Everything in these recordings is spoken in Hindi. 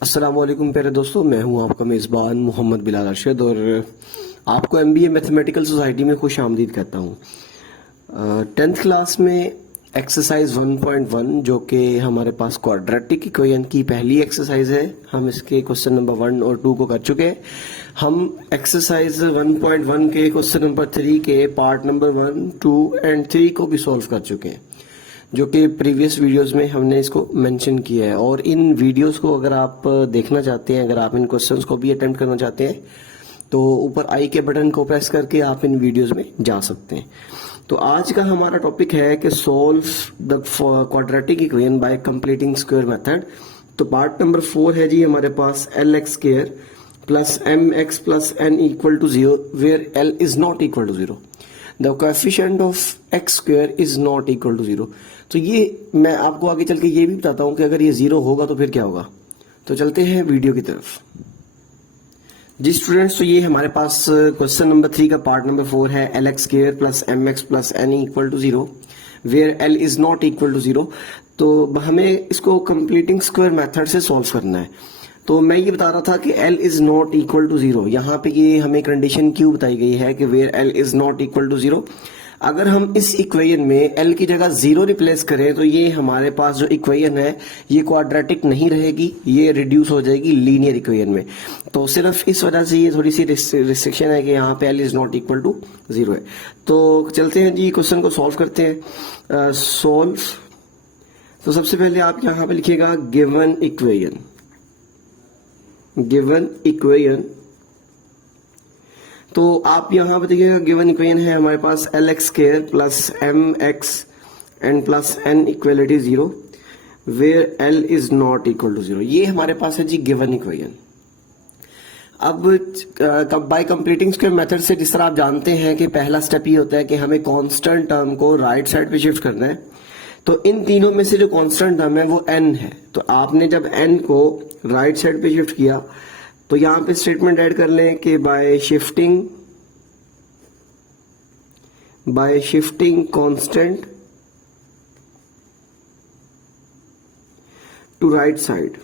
अस्सलामुअलैकुम प्यारे दोस्तों, मैं हूं आपका मेज़बान मोहम्मद बिलाल अरशद और आपको एमबीए मैथमेटिकल सोसाइटी में खुश आमदीद कहता हूं। 10th क्लास में एक्सरसाइज 1.1 जो कि हमारे पास क्वाड्रेटिक इक्वेशन की पहली एक्सरसाइज है, हम इसके क्वेश्चन नंबर 1 और 2 को कर चुके हैं। हम एक्सरसाइज 1.1 के क्वेश्चन नंबर 3 के पार्ट नंबर 1, 2 एंड 3 को भी सॉल्व कर चुके हैं, जो कि प्रीवियस वीडियोस में हमने इसको मेंशन किया है। और इन वीडियोस को अगर आप देखना चाहते हैं, अगर आप इन क्वेश्चंस को भी अटेम्प्ट करना चाहते हैं, तो ऊपर आई के बटन को प्रेस करके आप इन वीडियोस में जा सकते हैं। तो आज का हमारा टॉपिक है कि solve the quadratic equation by completing square method. तो पार्ट नंबर 4 है जी हमारे पास L x square plus M x plus N equal to 0 where L is not equal to 0। The coefficient of X square is not equal to 0। तो ये मैं आपको आगे चल के ये भी बताता हूं कि अगर ये 0 होगा तो फिर क्या होगा। तो चलते हैं वीडियो की तरफ जी स्टूडेंट्स। तो ये हमारे पास क्वेश्चन नंबर 3 का पार्ट नंबर 4 है l x square plus M x plus N equal to 0 where L is not equal to 0। तो हमें इसको कंप्लीटिंग स्क्वायर मेथड से सॉल्व करना है। तो मैं ये बता रहा था कि L is not equal to 0। यहाँ पे ये हमें कंडीशन क्यों बताई गई है कि where L is not equal to 0। अगर हम इस इक्वेशन में L की जगह 0 रिप्लेस करें तो ये हमारे पास जो इक्वेशन है ये क्वाड्रेटिक नहीं रहेगी, ये रिड्यूस हो जाएगी लीनियर इक्वेशन में। तो सिर्फ इस वजह से ये थोड़ी सी रिस्ट्रिक्शन है कि यहाँ पे L is not equal to 0 है। तो चलते हैं जी, क्वेश्चन को सॉल्व करते हैं। सॉल्व। तो सबसे पहले आप यहाँ पे लिखिएगा गिवन इक्वेशन, गिवन इक्वेशन। तो आप यहां पर देखिएगा गिवन इक्वेशन है हमारे पास L x square plus M X and plus N equality 0 where L is not equal to 0। ये हमारे पास है जी गिवन इक्वेशन। अब बाय कंप्लीटिंग स्क्वायर मेथड से जिस तरह आप जानते हैं कि पहला स्टेप ये होता है कि हमें कांस्टेंट टर्म को राइट साइड पे शिफ्ट करना है। तो इन तीनों में से जो कांस्टेंट टर्म है वो n है। तो आपने जब n को राइट साइड पे शिफ्ट किया तो यहां पे स्टेटमेंट ऐड कर लें कि by shifting constant to right side.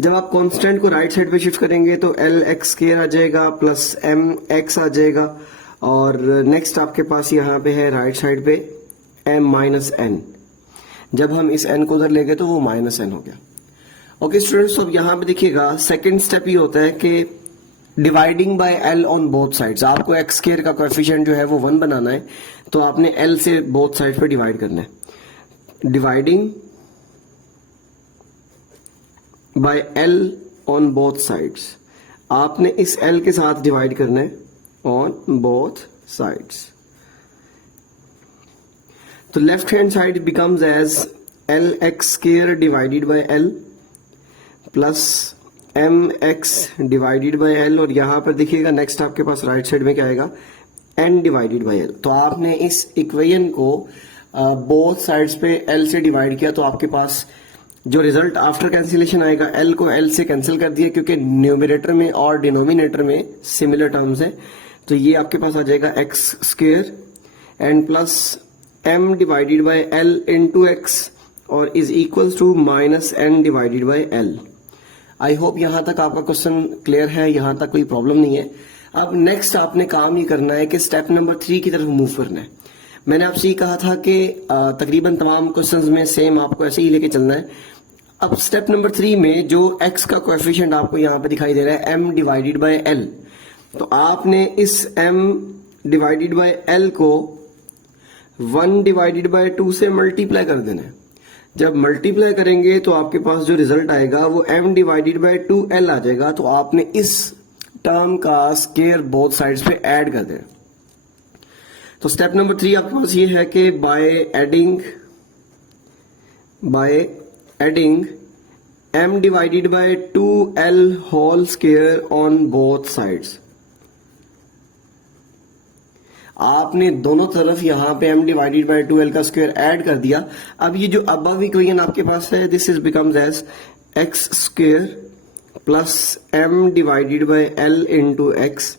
जब आप कांस्टेंट को राइट साइड पे शिफ्ट करेंगे तो एल एक्स स्क्वायर आ जाएगा प्लस एम एक्स आ जाएगा और नेक्स्ट आपके पास यहां पे है राइट साइड पे m माइनस एन। जब हम इस n को उधर ले गए तो वो माइनस n हो गया। ओके स्टूडेंट्स, अब यहां पे देखिएगा सेकंड स्टेप ये होता है कि dividing by l on both sides. आपको एक्स स्क्वायर का कोएफिशिएंट जो है वो 1 बनाना है, तो आपने l से बोथ साइड पे डिवाइड करना है। Dividing by l on both sides, आपने इस l के साथ डिवाइड करना है on both sides. तो left hand side becomes as lx square divided by l plus mx divided by l। और यहां पर देखिएगा नेक्स्ट आपके पास राइट साइड में क्या आएगा, n डिवाइडेड बाय l। तो आपने इस इक्वेशन को बोथ साइड्स पे l से डिवाइड किया तो आपके पास जो रिजल्ट आफ्टर कैंसिलेशन आएगा, l को l से कैंसिल कर दिया क्योंकि न्यूमरेटर में और डिनोमिनेटर में सिमिलर टर्म्स है। तो ये आपके पास आ जाएगा X square and plus m divided by l into x और is equals to minus n divided by l। I hope यहां तक आपका क्वेश्चन क्लियर है, यहां तक कोई प्रॉब्लम नहीं है। अब नेक्स्ट आपने काम ये करना है कि स्टेप नंबर 3 की तरफ मूव करना है। मैंने आपसे ये कहा था कि तकरीबन तमाम क्वेश्चंस में सेम आपको ऐसे ही लेके चलना है। अब स्टेप नंबर 3 में जो x का कोएफिशिएंट आपको यहाँ पे दिखाई दे रहा है m डिवाइडेड बाय l, तो आपने इस m डिवाइडेड बाय l को 1 डिवाइडेड बाय 2 से मल्टीप्लाई कर देना है। जब मल्टीप्लाई करेंगे तो आपके पास जो रिजल्ट आएगा वो m डिवाइडेड बाय 2l आ जाएगा। तो आपने इस टर्म का स्क्वायर बोथ साइड्स पे ऐड कर देना। तो स्टेप नंबर 3 आपके पास ये है कि by adding m divided by 2l whole square on both sides, आपने दोनों तरफ यहां पे m डिवाइडेड बाय 2l का स्क्वायर ऐड कर दिया। अब ये जो अबव इक्वेशन आपके पास है this is becomes as x square plus m divided by l into x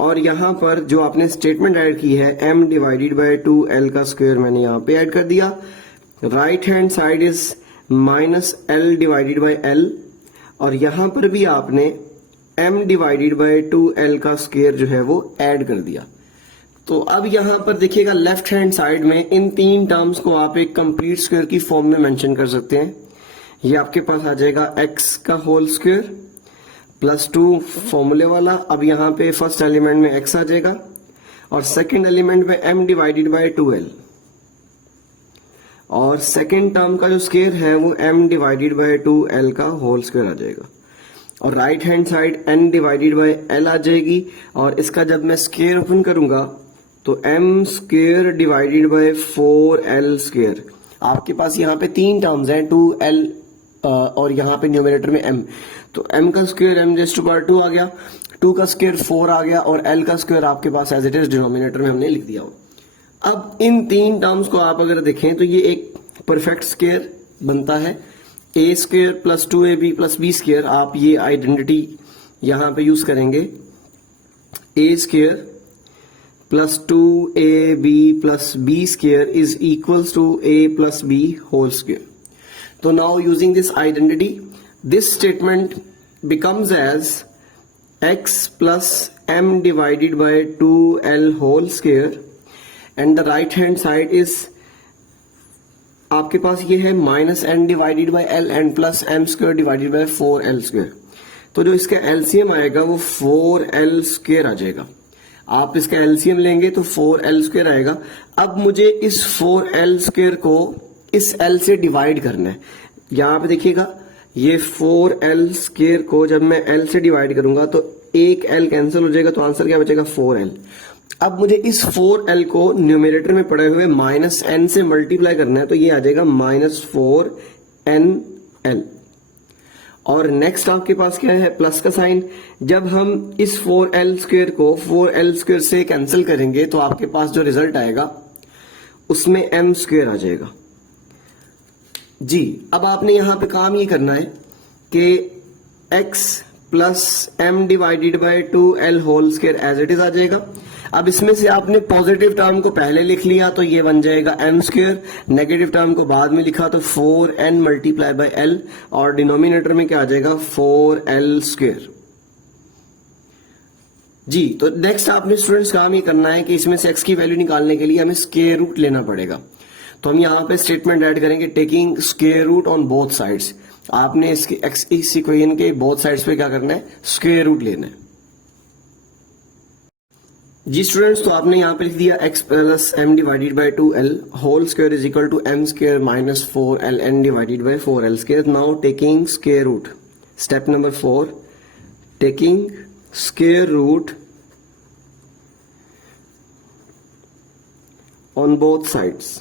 और यहां पर जो आपने स्टेटमेंट ऐड की है m डिवाइडेड बाय 2l का स्क्वायर मैंने यहां पे ऐड कर दिया right hand side is minus L divided by L, और यहां पर भी आपने m डिवाइडेड बाय 2l का स्क्वायर जो है वो ऐड कर दिया। तो अब यहां पर देखिएगा लेफ्ट हैंड साइड में इन तीन टर्म्स को आप एक कंप्लीट स्क्वायर की फॉर्म में मेंशन कर सकते हैं। ये आपके पास आ जाएगा x का होल स्क्वायर प्लस 2 फॉर्मूले वाला। अब यहाँ पे फर्स्ट एलिमेंट में x आ जाएगा और सेकंड एलिमेंट में m डिवाइडेड बाय 2l, और सेकंड टर्म का जो स्क्वायर है वो m डिवाइडेड बाय 2l का होल स्क्वायर आ जाएगा, और right hand side n divided by l आ जाएगी। और इसका जब मैं स्क्वायर ओपन करूंगा तो m square divided by 4l square. आपके पास यहाँ पे तीन टर्म्स हैं 2l और यहाँ पे न्यूमरेटर में m, तो m का square m raised to power 2 आ गया, 2 का स्क्वायर 4 आ गया, और l का स्क्वायर आपके पास एज इट इज डिनोमिनेटर में हमने लिख दिया हो। अब इन तीन टर्म्स को आप अगर देखें तो ये एक परफेक्ट स्क्वायर बनता है, a square plus 2ab plus b square. आप ये आइडेंटिटी यहाँ पे यूज करेंगे, a square plus 2ab plus b square is equals to a plus b whole square. So now using this identity, this statement becomes as x plus m divided by 2l whole square, and the right hand side is आपके पास ये है minus n divided by l and plus m square divided by 4l square. तो जो इसका एलसीएम आएगा वो 4l स्क्वायर आ जाएगा। आप इसका एलसीएम लेंगे तो 4l स्क्वायर आएगा। अब मुझे इस 4l स्क्वायर को इस l से डिवाइड करना है। यहां पे देखिएगा ये 4l स्क्वायर को जब मैं l से डिवाइड करूंगा तो एक l कैंसिल हो जाएगा, तो आंसर क्या बचेगा 4l। अब मुझे इस 4l को न्यूमरेटर में पड़े हुए माइनस n से मल्टीप्लाई करना है, तो ये आ जाएगा माइनस 4nl। और नेक्स्ट आपके पास क्या है, प्लस का साइन। जब हम इस 4l स्क्वायर को 4l स्क्वायर से कैंसिल करेंगे तो आपके पास जो रिजल्ट आएगा उसमें m स्क्वायर आ जाएगा जी। अब आपने यहां पे काम ये करना है कि x plus m divided by 2l whole square as it is आ जाएगा। अब इसमें से आपने पॉजिटिव टर्म को पहले लिख लिया तो ये बन जाएगा m स्क्वायर, नेगेटिव टर्म को बाद में लिखा तो 4n मल्टीप्लाई बाय l, और डिनोमिनेटर में क्या आ जाएगा 4l स्क्वायर जी। तो नेक्स्ट आपने स्टूडेंट्स काम ये करना है कि इसमें से x की वैल्यू निकालने के लिए हमें स्क्वायर रूट लेना पड़ेगा। तो हम यहाँ पे स्टेटमेंट ऐड करेंगे taking square root on both sides. आपने इसके इस इक्वेशन के बोथ साइड्स पे क्या करना है, स्क्वायर रूट लेना है जी स्टूडेंट्स। तो आपने यहाँ पे लिख दिया x plus m divided by 2l whole square is equal to m square minus 4ln divided by 4l square. Now taking square root, step number 4, taking square root on both sides.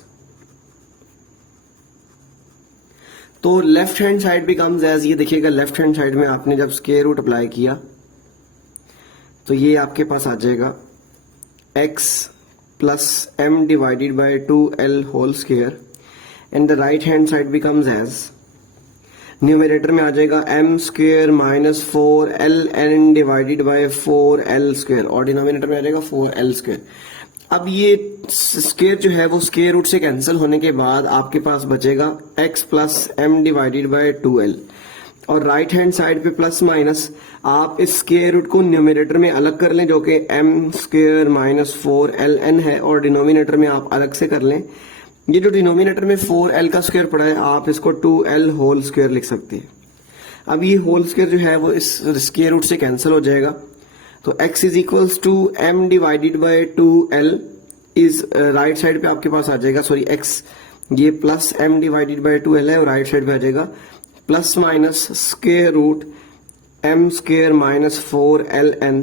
तो left hand side becomes as, ये देखिएगा लेफ्ट हैंड साइड में आपने जब स्क्वायर रूट अप्लाई किया तो ये आपके पास आ जाएगा x plus m divided by 2l whole square, and the right hand side becomes as, numerator में आ जाएगा m square minus 4ln divided by 4l square, और डिनोमिनेटर में आ जाएगा 4l स्क्वायर। अब ये स्क्वायर जो है वो स्क्वायर रूट से कैंसिल होने के बाद आपके पास बचेगा x plus m divided by 2l, और राइट हैंड साइड पे प्लस माइनस आप इस स्क्वायर रूट को न्यूमरेटर में अलग कर लें जो कि m स्क्वायर माइनस 4ln है, और डिनोमिनेटर में आप अलग से कर लें। ये जो डिनोमिनेटर में 4l का स्क्वायर पड़ा है आप इसको 2l होल स्क्वायर लिख सकते हैं। अब ये होल स्क्वायर जो है वो इस स्क्वायर रूट से कैंसिल हो जाएगा, तो x is equals to m divided by 2l is right side पे आपके पास आ जाएगा, सॉरी x ये plus m divided by 2l है, और राइट साइड पे आ जाएगा plus minus square root m square minus 4ln,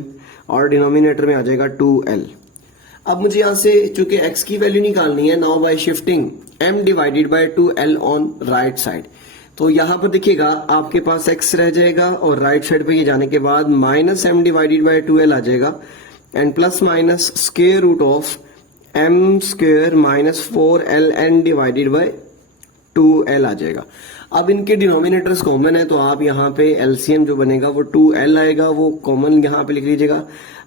और डिनोमिनेटर में आ जाएगा 2l। अब मुझे यहां से चूंकि x की वैल्यू निकालनी है, now bye shifting m divided by 2l on right side, तो यहां पर देखिएगा आपके पास x रह जाएगा, और राइट साइड पे ये जाने के बाद minus m divided by 2l आ जाएगा, and plus minus square root of m square minus 4ln divided by 2l आ जाएगा। अब इनके डिनोमिनेटर्स कॉमन है, तो आप यहाँ पे एलसीएम जो बनेगा वो 2l आएगा, वो कॉमन यहाँ पे लिख लीजिएगा।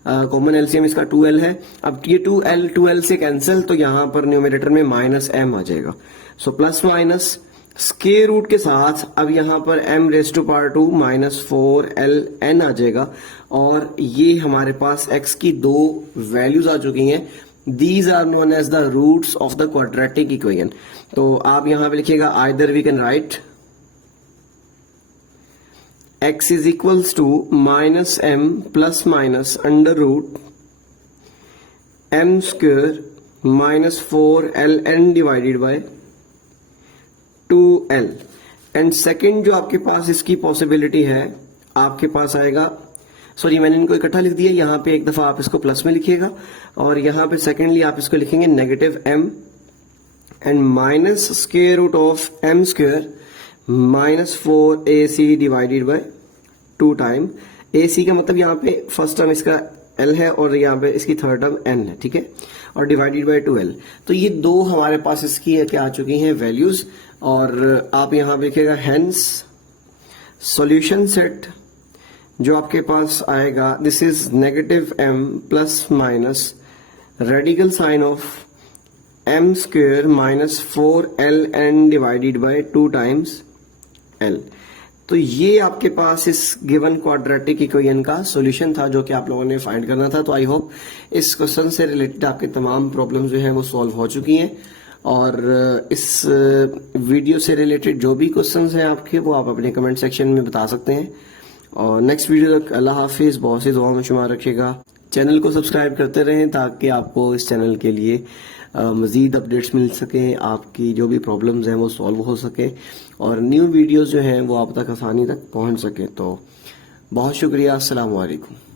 कॉमन एलसीएम इसका 2l है। अब ये 2l से कैंसिल, तो यहां पर न्यूमरेटर में -m आ जाएगा। So plus minus square root के साथ अब यहां पर m⁻² -4ln आ जाएगा। और ये हमारे पास x की दो वैल्यूज आ चुकी हैं। These are known as the roots of the quadratic equation. तो आप यहां पे लिखिएगा either we can write x is equals to -m plus minus √m² -4ln divided by 2l। And second जो आपके पास इसकी पॉसिबिलिटी है, आपके पास आएगा, सॉरी मैंने इनको इकट्ठा लिख दिया, यहां पे एक दफा आप इसको प्लस में लिखिएगा और यहां पे सेकेंडली आप इसको लिखेंगे -m and -√m² -4ac divided by 2 time ac का मतलब यहाँ पे फर्स्ट टर्म इसका l है और यहाँ पे इसकी थर्ड टर्म n है, ठीक है, और डिवाइडेड बाय 2l। तो ये दो हमारे पास इसकी है क्या आ चुकी हैं वैल्यूज। और आप यहाँ पे लिखिएगा हेंस सॉल्यूशन सेट जो आपके पास आएगा, this is -m plus minus radical sign of m² -4ln divided by 2 times l। तो ये आपके पास इस गिवन क्वाड्रेटिक इक्वेशन का सॉल्यूशन था जो कि आप लोगों ने फाइंड करना था। तो आई होप इस क्वेश्चन से रिलेटेड आपके तमाम प्रॉब्लम जो है वो सॉल्व हो चुकी हैं। और इस वीडियो से रिलेटेड जो भी क्वेश्चंस हैं आपके, वो आप अपने कमेंट सेक्शन में बता सकते हैं। और नेक्स्ट वीडियो तक अल्लाह हाफिज, बहुत सी दुआओं में शुमार रखिएगा। चैनल को सब्सक्राइब करते रहें ताकि आपको इस चैनल के लिए मजीद अपडेट्स मिल सकें, आपकी जो भी प्रॉब्लम्स हैं वो सॉल्व हो सके और न्यू वीडियोस जो हैं वो आप तक आसानी तक पहुंच सके। तो बहुत शुक्रिया, अस्सलाम वालेकुम।